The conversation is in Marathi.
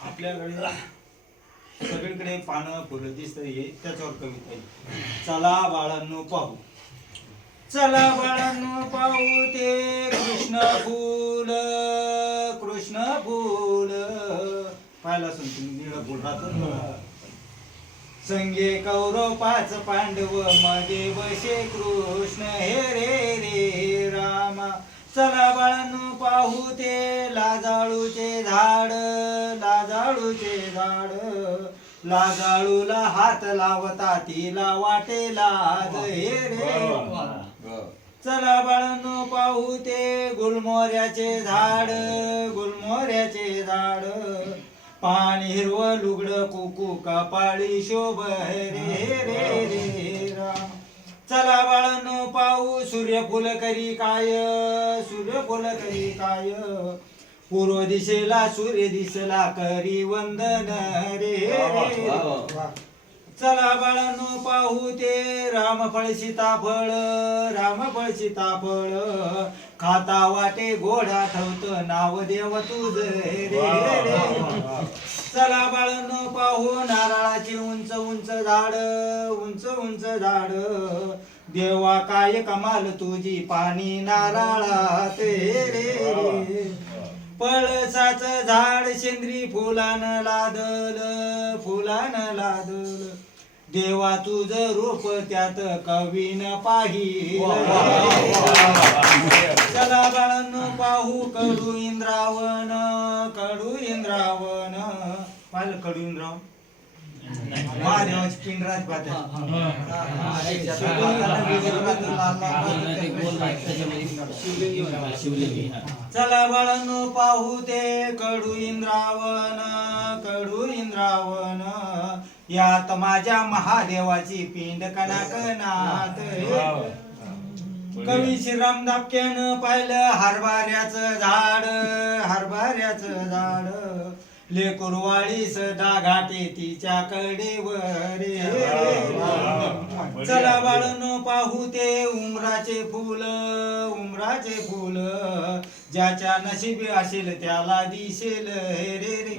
आपल्याकडे सगळीकडे पानं फुलं दिसत त्याच्यावर कविता आहे. चला बाळांनो पाहू. चला बाळांनो पाहू ते कृष्ण फुल कृष्ण फुल. पाहिला असून तुम्ही निळ फुल राहत संगे कौरव पाच पांडव मगे बसे कृष्ण हे रे रे रामा. चला बाळांनो पाहू ते लाजाळूचे झाड लाजाळूचे झाड. लाजाळूला हात लावता तिला वाटे लाज हे रे. चला बाळांनो पाहू ते गुलमोऱ्याचे झाड गुलमोऱ्याचे झाड. पाणी हिरवं लुगडं कुकू कपाळी शोभ रे रे. सूर्यफूल करी काय? सूर्यफूल करी काय? पूर्व दिशेला सूर्य दिसला करी वंदन रे चला बाळांनो पाहू ते रामफळ सीताफळ रामफळ सीताफळ खाता वाटे गोडा ठेवत नाव देव तुझ रे रे चला बाळांनो पाहू नारळाची उंच उंच झाड उंच उंच झाड. देवा काय कमाल तुझी पाणी नारळात रे रे पळसाच झाड शेंद्री फुलानं लादल फुलानं लादल. देवा तुझ रूप त्यात कवीन पाहिल. चला बाळांनो पाहू कडू इंद्रावन कडू इंद्रावन पाहिलं कडू इंद्रावन महादेवाची चला बाळांनो पाहू ते कडू इंद्रावन कडू इंद्रावन यात माझ्या महादेवाची पिंड कणाकणात कवी श्रीराम दापक्यानं पाहिलं हरभऱ्याचं झाड हरभऱ्याचं झाड. लेकुरवाळी सदा घाटे तिच्या कडेवर. चला बाळनो पाहू ते उमराचे फुल उमराचे फुल. ज्याच्या नशिबी असेल त्याला दिसेल. रे रे.